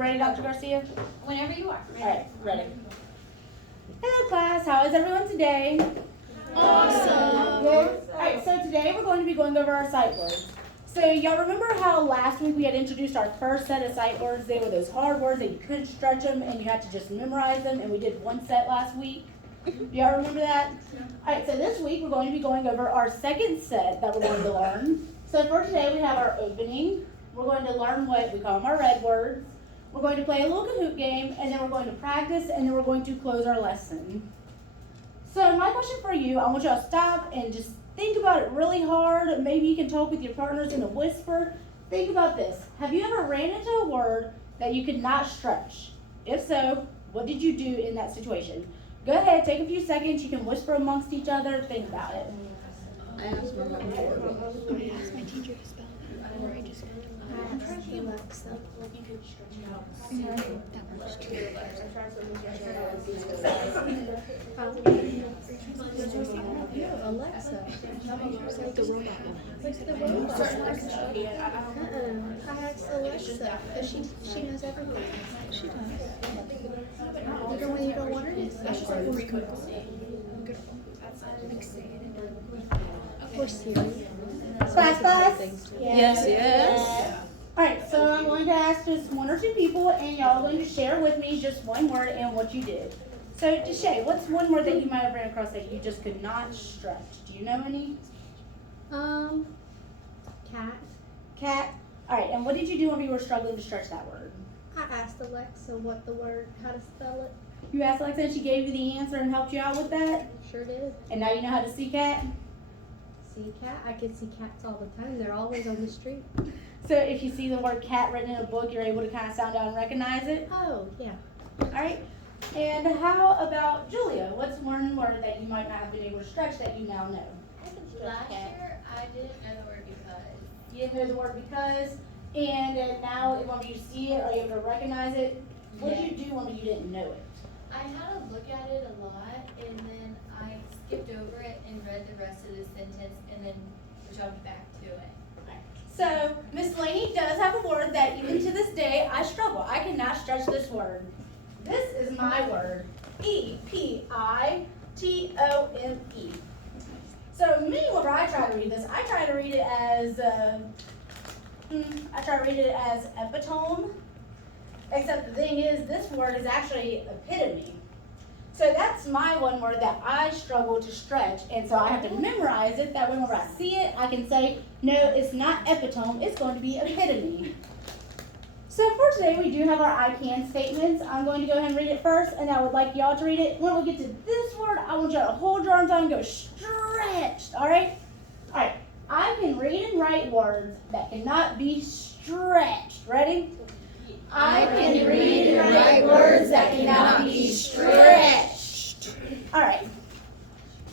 Ready, Dr. Garcia? Whenever you are. All right, ready. Hello, class. How is everyone today? Awesome. Good. All right, so today we're going to be going over our sight words. So y'all remember how last week we had introduced our first set of sight words? They were those hard words that you couldn't stretch them and you had to just memorize them, and we did one set last week. Y'all remember that? All right, so this week we're going to be going over our second set that we're going to learn. So for today we have our opening. We're going to learn what we call them our red words. We're going to play a little Kahoot game, and then we're going to practice, and then we're going to close our lesson. So my question for you, I want y'all to stop and just think about it really hard. Maybe you can talk with your partners in a whisper. Think about this. Have you ever ran into a word that you could not stretch? If so, what did you do in that situation? Go ahead, take a few seconds. You can whisper amongst each other. Think about it. I asked my teacher to spell it, or I just got it. I asked Alexa. You could stretch it out. That works too. Alexa. It's like the robot one. Like the robot. I asked Alexa, because she knows everything. She does. Even when you don't want her to. I'm excited. Or Siri. Class? Yes. All right, so I'm going to ask just one or two people, and y'all are going to share with me just one word and what you did. So, Deshae, what's one word that you might have ran across that you just could not stretch? Do you know any? Cat. Cat? All right, and what did you do when you were struggling to stretch that word? I asked Alexa what the word, how to spell it. You asked Alexa and she gave you the answer and helped you out with that? Sure did. And now you know how to see cat? See cat? I can see cats all the time. They're always on the street. So if you see the word cat written in a book, you're able to kind of sound out and recognize it? Oh, yeah. All right. And how about Julia? What's one word that you might not have been able to stretch that you now know? Last year, I didn't know the word because. You didn't know the word because, and now when you see it, are you able to recognize it? What did you do when you didn't know it? I had to look at it a lot, and then I skipped over it and read the rest of the sentence, and then jumped back to it. So, Miss Laney does have a word that even to this day I struggle. I cannot stretch this word. This is my word. Epitome. So, me, whenever I try to read this, I try to read it as epitome. Except the thing is, this word is actually epitome. So that's my one word that I struggle to stretch, and so I have to memorize it. That way, whenever I see it, I can say, no, it's not epitome, it's going to be epitome. So for today, we do have our I can statements. I'm going to go ahead and read it first, and I would like y'all to read it. When we get to this word, I want y'all to hold your arms out and go stretched, all right? All right, I can read and write words that cannot be stretched. Ready? I can read and write words that cannot be stretched. All right.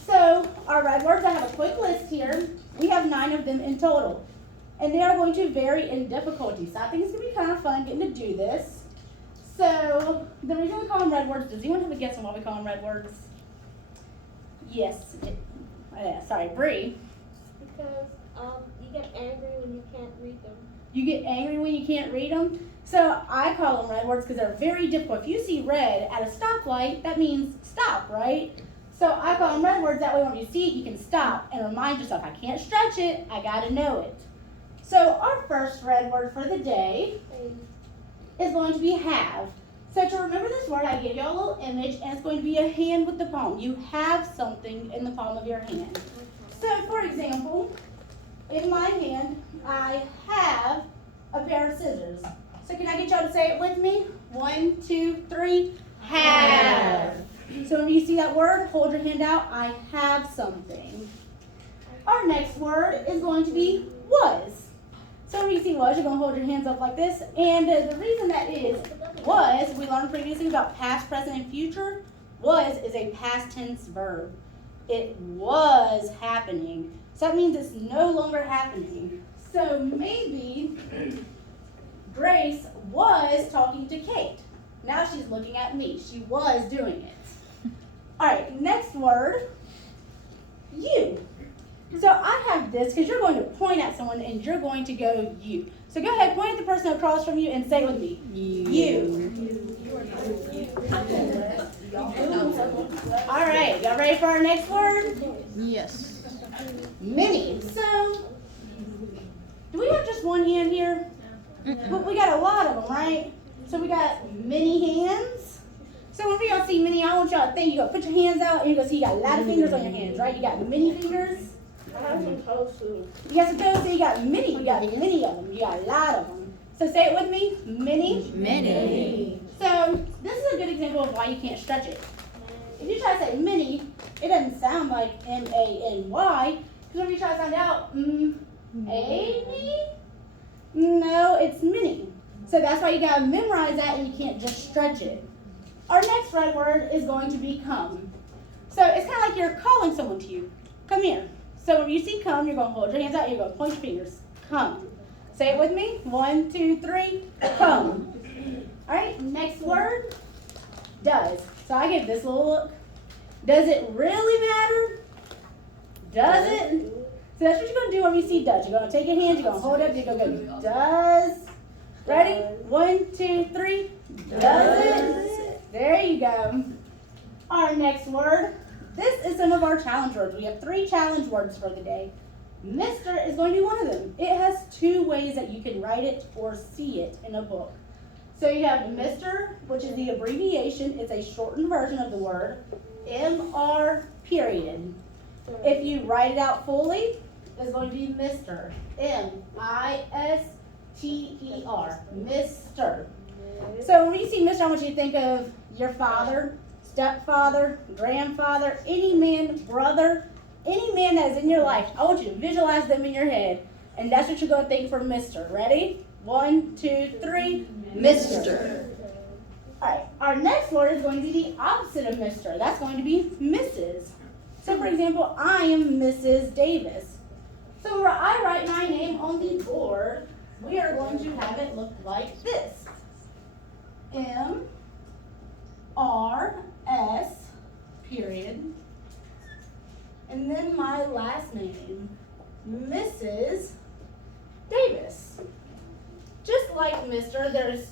So, our red words, I have a quick list here. We have 9 of them in total. And they are going to vary in difficulty. So, I think it's going to be kind of fun getting to do this. So, the reason we call them red words, does anyone have a guess on why we call them red words? Yes. Sorry, Bree. Because you get angry when you can't read them. You get angry when you can't read them? So I call them red words because they're very difficult. If you see red at a stoplight, that means stop, right? So I call them red words. That way when you see it, you can stop and remind yourself, I can't stretch it, I gotta know it. So our first red word for the day is going to be have. So to remember this word, I give you a little image, and it's going to be a hand with the palm. You have something in the palm of your hand. So for example, in my hand, I have a pair of scissors. So can I get y'all to say it with me? 1, 2, 3, have. So when you see that word, hold your hand out. I have something. Our next word is going to be was. So when you see was, you're going to hold your hands up like this. And the reason that is, was, we learned previously about past, present, and future. Was is a past tense verb. It was happening. So that means it's no longer happening. So maybe Grace was talking to Kate. Now she's looking at me. She was doing it. All right, next word, you. So I have this because you're going to point at someone and you're going to go you. So go ahead, point at the person across from you and say it with me. You. ready for our next word? Yes. Many. So, do we have just one hand here? But we got a lot of them, right? So we got many hands. So whenever y'all see many, I want y'all to think, you go put your hands out and you go see you got a lot of fingers on your hands, right? You got many fingers. I have some toes too. You got some toes, so you got many of them. You got a lot of them. So say it with me, many. Many. So this is a good example of why you can't stretch it. If you try to say many, it doesn't sound like M-A-N-Y, because when you try to sound out, A-me? No, it's many. So that's why you gotta memorize that and you can't just stretch it. Our next right word is going to be come. So it's kind of like you're calling someone to you. Come here. So when you see come, you're going to hold your hands out, you're going to point your fingers. Come. Say it with me. 1, 2, 3, come. All right, next word, does. So I give this little look. Does it really matter? Does it? So that's what you're going to do when you see does. You're going to take your hands, you're going to hold it up, you're going to go, does. Ready? 1, 2, 3, does it? There you go. Our next word. This is some of our challenge words. We have 3 challenge words for the day. Mr. is going to be one of them. It has 2 ways that you can write it or see it in a book. So you have Mr., which is the abbreviation. It's a shortened version of the word. M-R period. If you write it out fully, it's going to be Mr. M-I-S-T-E-R. Mr. So when you see Mr., I want you to think of your father, stepfather, grandfather, any man, brother, any man that is in your life. I want you to visualize them in your head. And that's what you're going to think for Mr. Ready? 1, 2, 3, Mr. All right, our next word is going to be the opposite of Mr. That's going to be Mrs. So for example, I am Mrs. Davis. So where I write my name on the board, we are going to have it look like this. M-R-S period. And then my last name, Mrs. Davis. Just like Mr., there's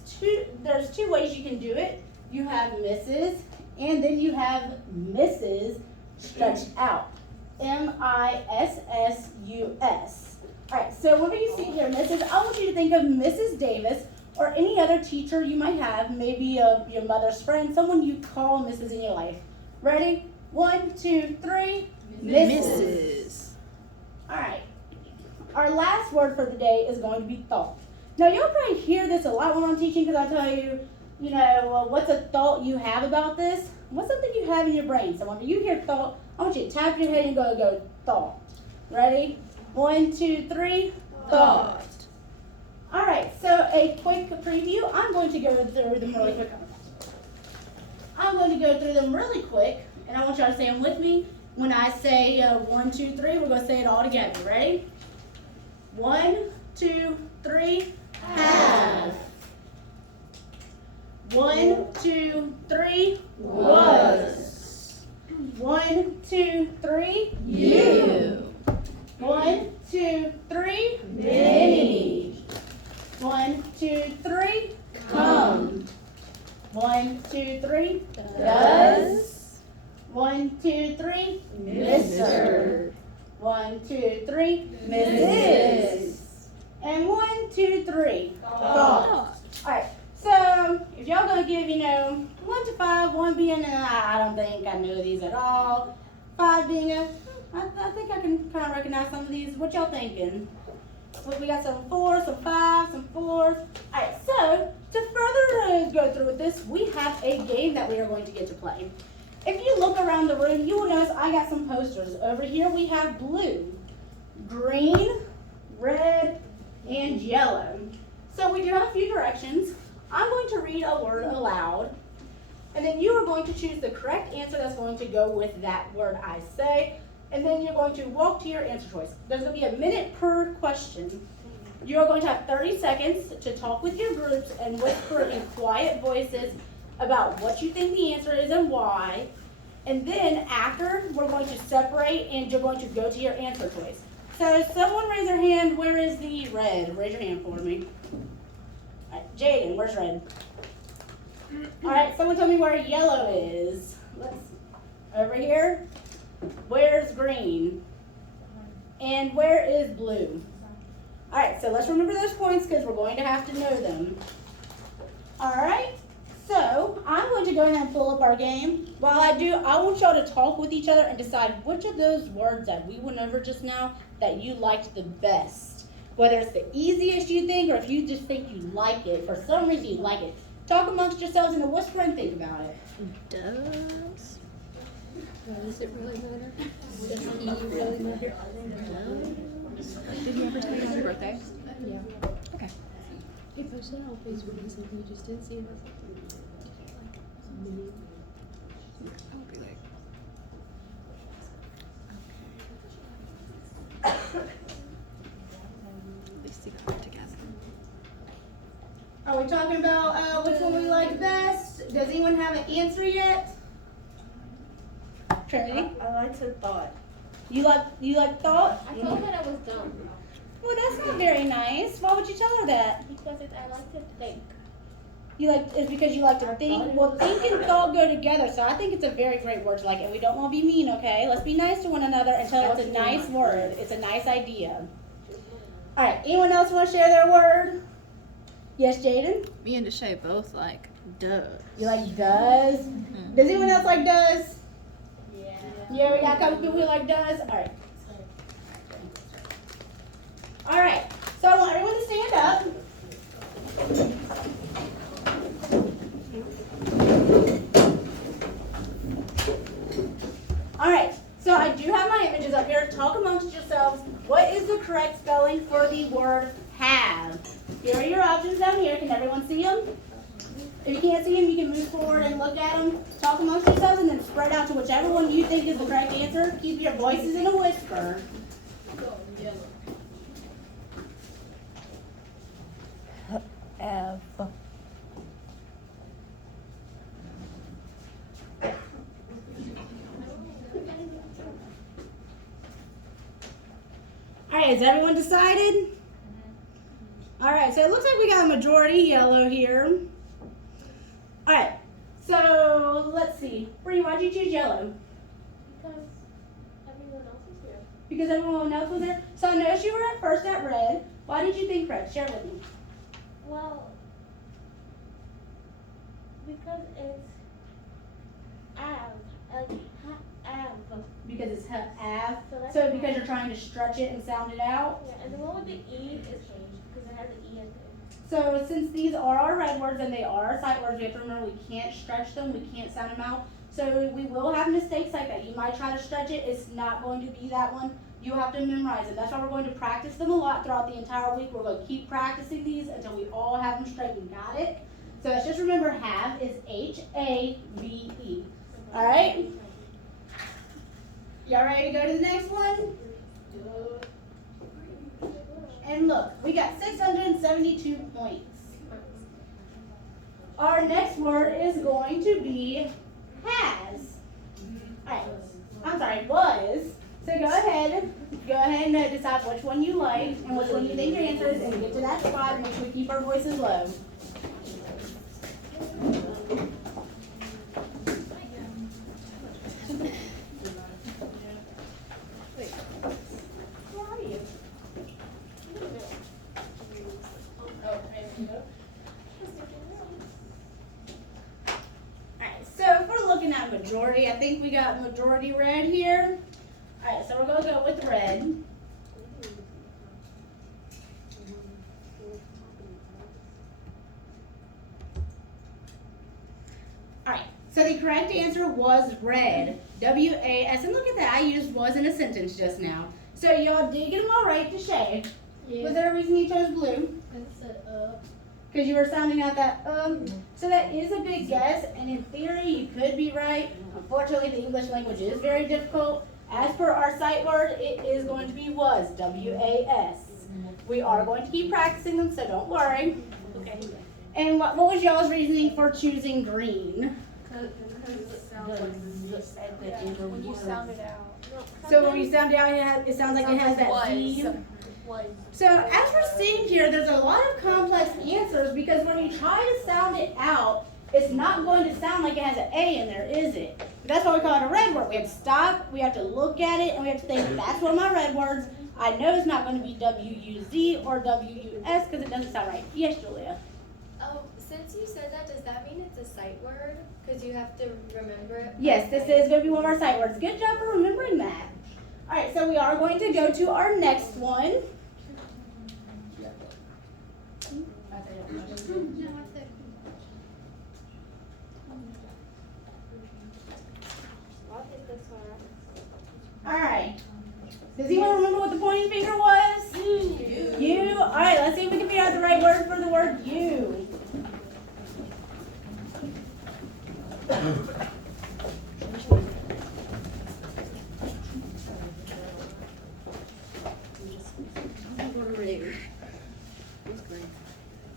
two ways you can do it. You have Mrs. and then you have Mrs. stretched out. M-I-S-S-U-S. All right, so whenever you see here, Mrs., I want you to think of Mrs. Davis or any other teacher you might have, maybe your mother's friend, someone you call Mrs. in your life. Ready? 1, 2, 3, Mrs. All right. Our last word for the day is going to be thought. Now, you'll probably hear this a lot when I'm teaching because I tell you, what's a thought you have about this? What's something you have in your brain? So when you hear thought, I want you to tap your head and go thought. Ready? 1, 2, 3, thought. All right, so a quick preview. I'm going to go through them really quick. And I want y'all to say them with me. When I say 1, 2, 3, we're going to say it all together. Ready? 1, 2, 3, have. 1, 2, 3, was. 1, 2, 3, you. 1, 2, 3, many. 1, 2, 3, come. 1, 2, 3, does. 1, 2, 3, Mr. 1, 2, 3, Mrs. And 1, 2, 3, thought. All right. So if y'all gonna give 1 to 5, 1 being I don't think I know these at all. 5 being I think I can kind of recognize some of these. What y'all thinking? So we got some 4s, some 5s, some 4s. All right. So to further go through with this, we have a game that we are going to get to play. If you look around the room, you will notice I got some posters. Over here we have blue, green, red, and yellow. So we do have a few directions. I'm going to read a word aloud, and then you are going to choose the correct answer that's going to go with that word I say, and then you're going to walk to your answer choice. There's going to be a minute per question. You are going to have 30 seconds to talk with your groups and whisper in quiet voices about what you think the answer is and why. And then after, we're going to separate and you're going to go to your answer choice. So someone raise their hand. Where is the red? Raise your hand for me. All right, Jaden, where's red? All right, someone tell me where yellow is. Over here. Where's green? And where is blue? All right, so let's remember those points because we're going to have to know them. All right, so I'm going to go ahead and pull up our game. While I do, I want y'all to talk with each other and decide which of those words that we went over just now that you liked the best. Whether it's the easiest you think or if you just think you like it, for some reason you like it. Talk amongst yourselves in a whisper and think about it. Does. Does it really matter? Does E really matter? Does. Did he ever tell you on your birthday? Yeah. Okay. He posted it on Facebook and something, you just didn't see it. I would be like, at least he got it together. Are we talking about which one we like best? Does anyone have an answer yet? Trinity? I like to thought. You like thought? I told her that was dumb Well, that's not very nice. Why would you tell her that? because I like to think. It's because you like to think. Well, think and thought go together, so I think it's a very great word to like, and we don't want to be mean, okay? Let's be nice to one another and tell her it's a nice word. It's a nice idea. All right, anyone else want to share their word? Yes, Jaden? Me and Deshae both like does. You like does? Does anyone else like does? Yeah. Yeah, we got a couple people who like does. All right. All right, so I want everyone to stand up. All right, so I do have my images up here. Talk amongst yourselves. What is the correct spelling for the word have? Here are your options down here. Can everyone see them? If you can't see them, you can move forward and look at them. Talk amongst yourselves and then spread out to whichever one you think is the correct answer. Keep your voices in a whisper. Have. All right, has everyone decided? All right, so it looks like we got a majority yellow here. All right, so let's see. Bree, why'd you choose yellow? Because everyone else is here. Because everyone else was there? So I noticed you were at first at red. Why did you think red? Share with me. Well, because it's av, like av. Because it's av. So that's So because you're trying to stretch it and sound it out. Yeah, and the one with the e is changed because it has an e at the end. So since these are our red words and they are our sight words, we have to remember we can't stretch them, we can't sound them out. So we will have mistakes like that. You might try to stretch it, it's not going to be that one. You have to memorize it. That's why we're going to practice them a lot throughout the entire week. We're going to keep practicing these until we all have them straight. We got it? So let's just remember have is H-A-V-E. All right? Y'all ready to go to the next one? And look, we got 672 points. Our next word is going to be has. Alright, I'm sorry, was. So go ahead and decide which one you like and which one you think your answer is, and get to that spot and make sure we keep our voices low. Where are you? Alright, so if we're looking at majority, I think we got majority red here. Alright, so we're going to go with red. Alright, so the correct answer was red. W-A-S, and look at that, I used was in a sentence just now. So y'all did get them all right to shade. Was there a reason you chose blue? Because you were sounding out that So that is a big guess, and in theory you could be right. Unfortunately, the English language is very difficult. As per our sight word, it is going to be was, W-A-S. We are going to keep practicing them, so don't worry. Okay. And what was y'all's reasoning for choosing green? Because it sounds like When you sound it out. So when you sound it out, it sounds like it has that Z. So as we're seeing here, there's a lot of complex answers because when you try to sound it out, it's not going to sound like it has an A in there, is it? That's why we call it a red word. We have to stop, we have to look at it, and we have to think, that's one of my red words. I know it's not going to be W-U-Z or W-U-S because it doesn't sound right. Yes, Julia? Oh, since you said that, does that mean it's a sight word? Because you have to remember it? Yes, this is going to be one of our sight words. Good job for remembering that. All right, so we are going to go to our next one. All right. Does anyone remember what the pointing finger was? You. All right, let's see if we can figure out the right word for the word you.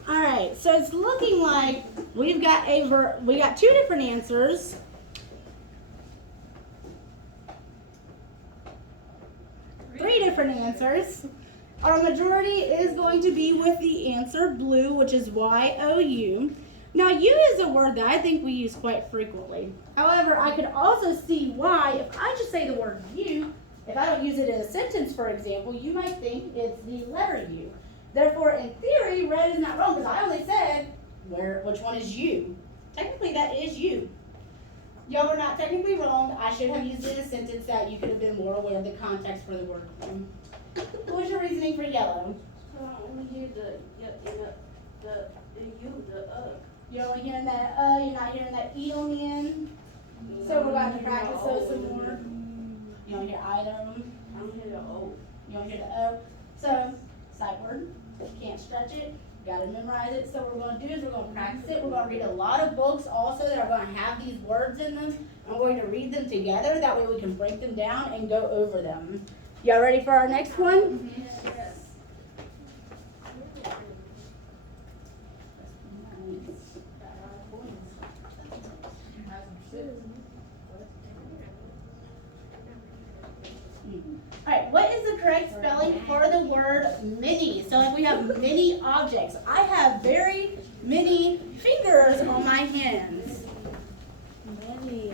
All right, so it's looking like we got two different answers. Three different answers. Our majority is going to be with the answer blue, which is Y-O-U. Now, you is a word that I think we use quite frequently. However, I could also see why, if I just say the word you, if I don't use it in a sentence, for example, you might think it's the letter U. Therefore, in theory, red is not wrong because I only said which one is you. Technically, that is you. Y'all were not technically wrong. I should have used it in a sentence that you could have been more aware of the context for the word. What was your reasoning for yellow? Only hear the You're only hearing that you're not hearing that E on the end. So we're going to practice those some more. You don't hear either of them. I don't hear the O. You don't hear the O. So, sight word. You can't stretch it. You got to memorize it. So what we're going to do is we're going to practice it. We're going to read a lot of books also that are going to have these words in them. I'm going to read them together. That way we can break them down and go over them. Y'all ready for our next one? Yes. Alright, what is the correct spelling for the word many? So like we have many objects. I have very many fingers on my hands. Many.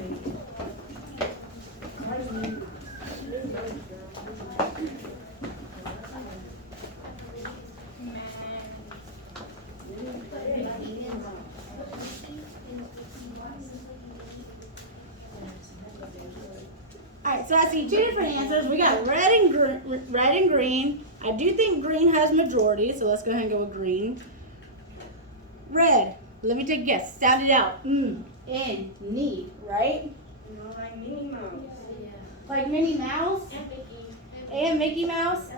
Alright, so I see two different answers. We got red and green. I do think green has majority, so let's go ahead and go with green. Red. Let me take a guess. Sound it out. N, knee, right? Like Minnie Mouse. Yeah. Like Minnie Mouse and Mickey Mouse.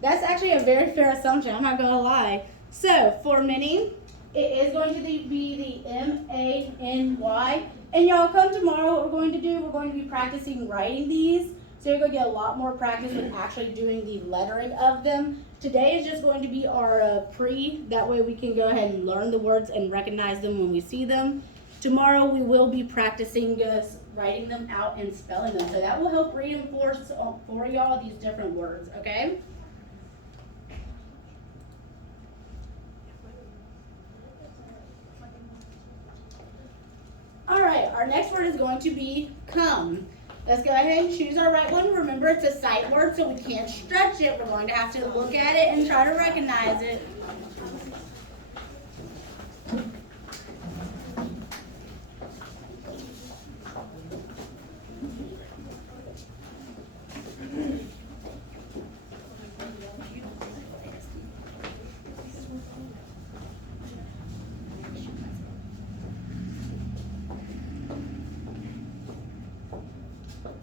That's actually a very fair assumption. I'm not gonna lie. So for Minnie, it is going to be the M-A-N-Y. And y'all come tomorrow, what we're going to do, we're going to be practicing writing these. So you're going to get a lot more practice with actually doing the lettering of them. Today is just going to be our pre. That way we can go ahead and learn the words and recognize them when we see them. Tomorrow we will be practicing writing them out and spelling them. So that will help reinforce for y'all these different words, okay? All right, our next word is going to be come. Let's go ahead and choose our right one. Remember, it's a sight word, so we can't stretch it. We're going to have to look at it and try to recognize it.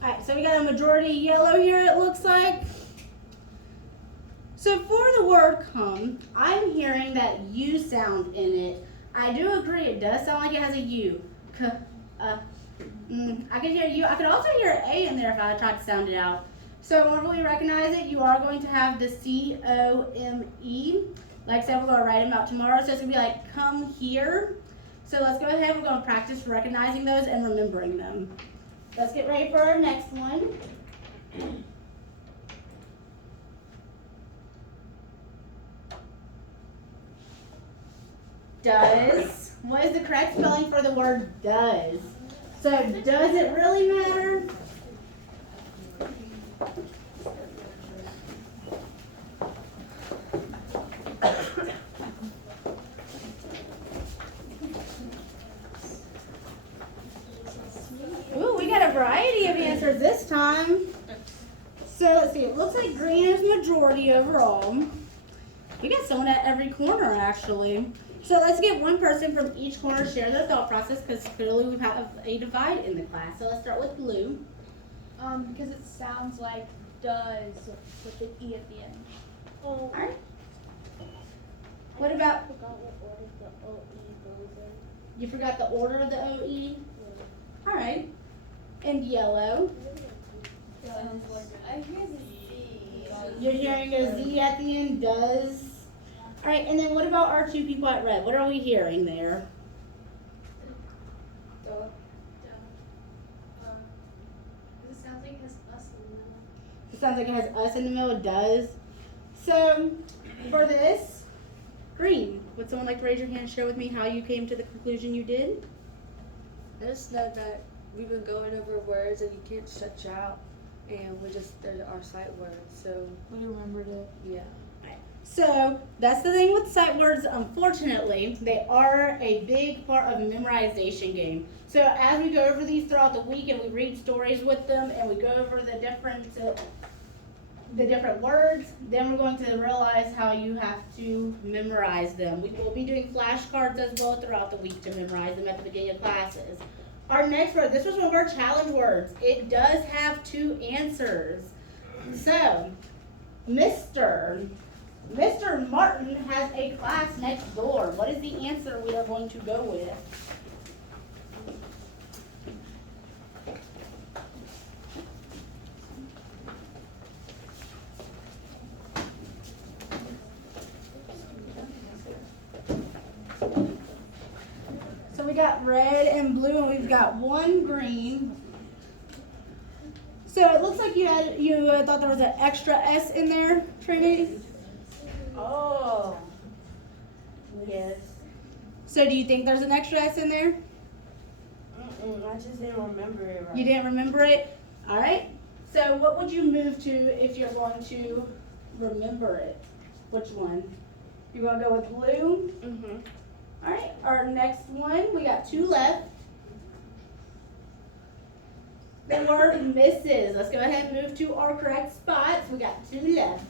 Alright, so we got a majority yellow here, it looks like. So for the word come, I'm hearing that U sound in it. I do agree, it does sound like it has a U. I can hear U. I could also hear an A in there if I tried to sound it out. So whenever we recognize it, you are going to have the C-O-M-E. Like I said, we're going to write them out tomorrow. So it's going to be like come here. So let's go ahead, we're going to practice recognizing those and remembering them. Let's get ready for our next one. Does. What is the correct spelling for the word does? So does it really matter? Ooh, we got a variety of answers this time. So let's see, it looks like green is majority overall. We got someone at every corner actually. So let's get one person from each corner share their thought process because clearly we have a divide in the class. So let's start with blue. Because it sounds like does with the E at the end. All right. What about, I forgot what order the OE goes in. you forgot the order of the OE? All right. And yellow. I hear the C. You're hearing a Z at the end, does. All right, and then what about our two people at red? What are we hearing there? It sounds like it has us in the middle. It sounds like it has us in the middle, it does. So for this, green. Would someone like to raise your hand and share with me how you came to the conclusion you did? I just know that we've been going over words and you can't stretch out, and they're our sight words, so We remembered it. yeah. So that's the thing with sight words. Unfortunately, they are a big part of memorization game. So as we go over these throughout the week and we read stories with them and we go over the different words, then we're going to realize how you have to memorize them. We will be doing flashcards as well throughout the week to memorize them at the beginning of classes. Our next word, this was one of our challenge words. It does have two answers. So, Mr. Martin has a class next door. What is the answer we are going to go with? So we got red and blue, and we've got one green. So it looks like you thought there was an extra S in there, Trinity. Oh. Yes. So do you think there's an extra S in there? I just didn't remember it right. You didn't remember it? All right. So what would you move to if you're going to remember it? Which one? You're going to go with blue? Mm-hmm. All right. Our next one, we got two left. The word Mrs. Let's go ahead and move to our correct spots. We got two left.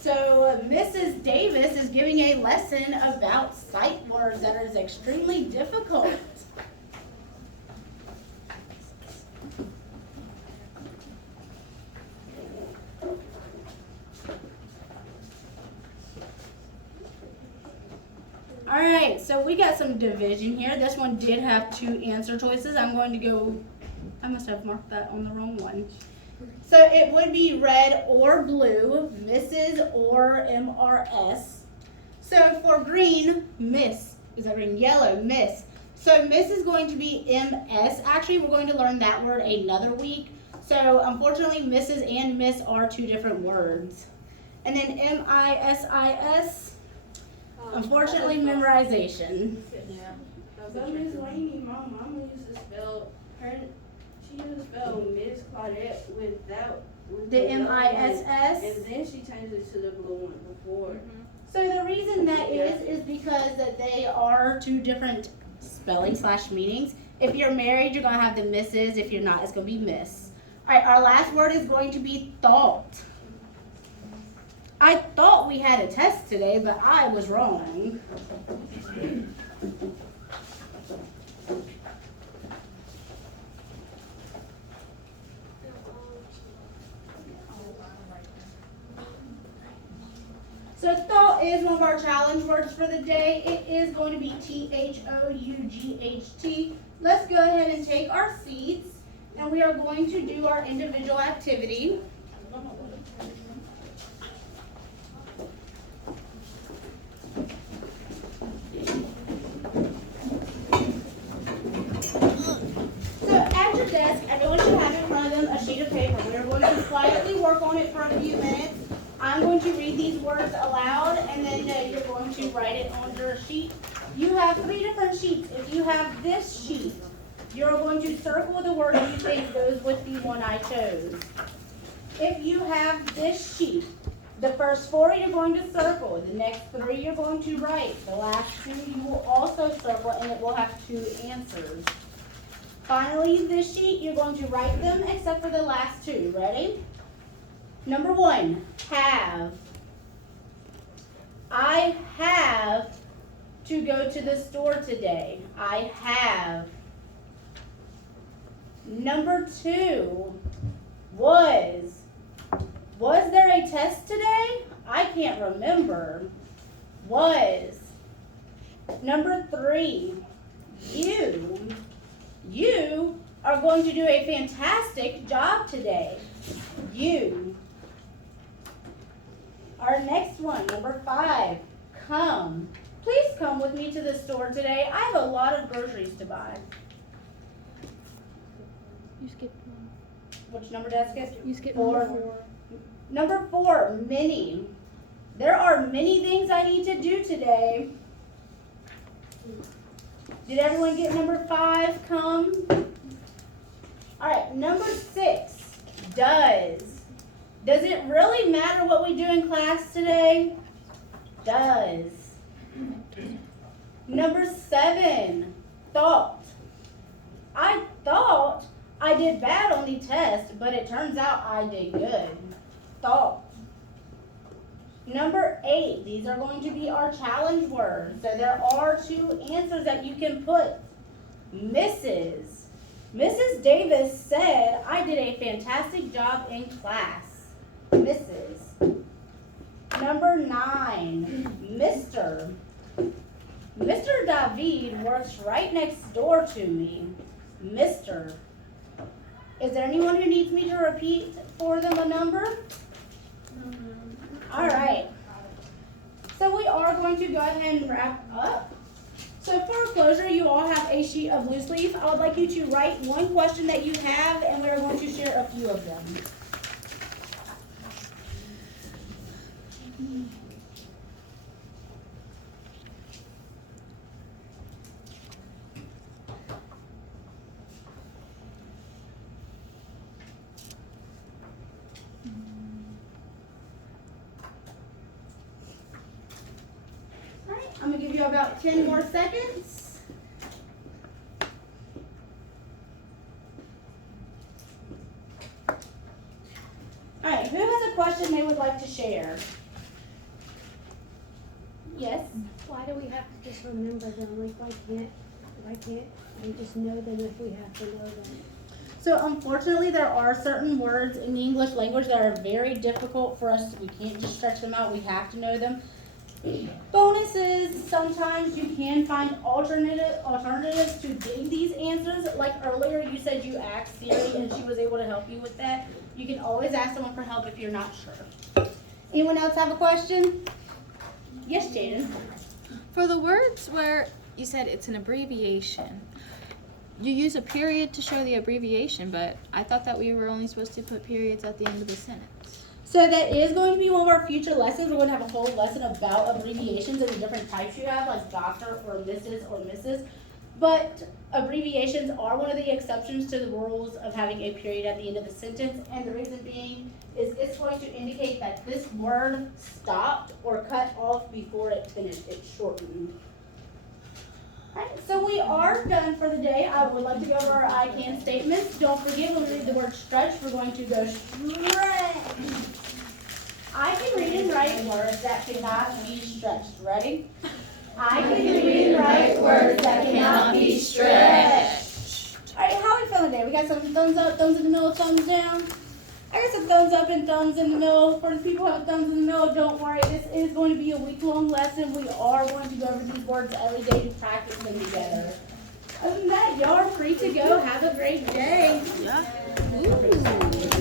So Mrs. Davis is giving a lesson about sight words that is extremely difficult. All right, so we got some division here. This one did have two answer choices. I'm going to go, I must have marked that on the wrong one. So it would be red or blue, Mrs. or MRS. So for green, Miss. Is that green? Yellow, Miss. So Miss is going to be MS. Actually, we're going to learn that word another week. So unfortunately, Mrs. and Miss are two different words. And then MISIS, unfortunately, memorization. Yeah. So Miss Laney, my mama used to spell she used to spell Miss Claudette without The yellow one, MISS. and then she changed it to the blue one before. So the reason that is because that they are two different spelling / meanings. If you're married, you're gonna have the Mrs. If you're not, it's gonna be Miss. All right, our last word is going to be thought. I thought we had a test today, but I was wrong. So thought is one of our challenge words for the day. It is going to be THOUGHT. Let's go ahead and take our seats, and we are going to do our individual activity. So at your desk, everyone should have in front of them a sheet of paper. We are going to quietly work on it for a few minutes. I'm going to read these words aloud, and then you're going to write it on your sheet. You have 3 different sheets. If you have this sheet, you're going to circle the word you think goes with the one I chose. If you have this sheet, the first 4 you're going to circle. The next 3 you're going to write. The last 2 you will also circle, and it will have 2 answers. Finally, this sheet, you're going to write them except for the last 2. Ready? Number 1, have. I have to go to the store today. I have. Number 2, was. Was there a test today? I can't remember. Was. Number 3, you. You are going to do a fantastic job today. You. Our next one, number 5, come. Please come with me to the store today. I have a lot of groceries to buy. You skipped one. Which number did I skip? You skipped 4. Number 4, many. There are many things I need to do today. Did everyone get number 5, come? All right, number 6, does. Does it really matter what we do in class today? Does. Number 7, thought. I thought I did bad on the test, but it turns out I did good. Thought. Number 8, these are going to be our challenge words. So there are 2 answers that you can put. Mrs. Mrs. Davis said, I did a fantastic job in class. Mrs. Number 9, Mr. Mr. David works right next door to me. Mr. Is there anyone who needs me to repeat for them a number? All right. So we are going to go ahead and wrap up. So for closure, you all have a sheet of loose leaf. I would like you to write one question that you have, and we're going to share a few of them. I'm going to give you about 10 more seconds. All right, who has a question they would like to share? Yes? Why do we have to just remember them? Like, why can't we just know them if we have to know them? So unfortunately, there are certain words in the English language that are very difficult for us. We can't just stretch them out. We have to know them. Bonuses, sometimes you can find alternatives to getting these answers. Like earlier, you said you asked Siri and she was able to help you with that. You can always ask someone for help if you're not sure. Anyone else have a question? Yes, Jaden. For the words where you said it's an abbreviation, you use a period to show the abbreviation, but I thought that we were only supposed to put periods at the end of the sentence. So that is going to be one of our future lessons. We're going to have a whole lesson about abbreviations and the different types you have, like Dr. or Mrs. or Mrs. But abbreviations are one of the exceptions to the rules of having a period at the end of the sentence. And the reason being is it's going to indicate that this word stopped or cut off before it finished. It shortened. Alright, so we are done for the day. I would like to go over our I can statements. Don't forget when we read the word stretch, we're going to go stretch. I can read and write words that cannot be stretched. Ready? I can read and write words that cannot be stretched. Alright, how are we feeling today? We got some thumbs up, thumbs in the middle, thumbs down. I got some thumbs up and thumbs in the middle. For the people who have thumbs in the middle, don't worry. This is going to be a week-long lesson. We are going to go over these words every day to practice them together. Other than that, y'all are free to go. Have a great day. Yeah. Ooh.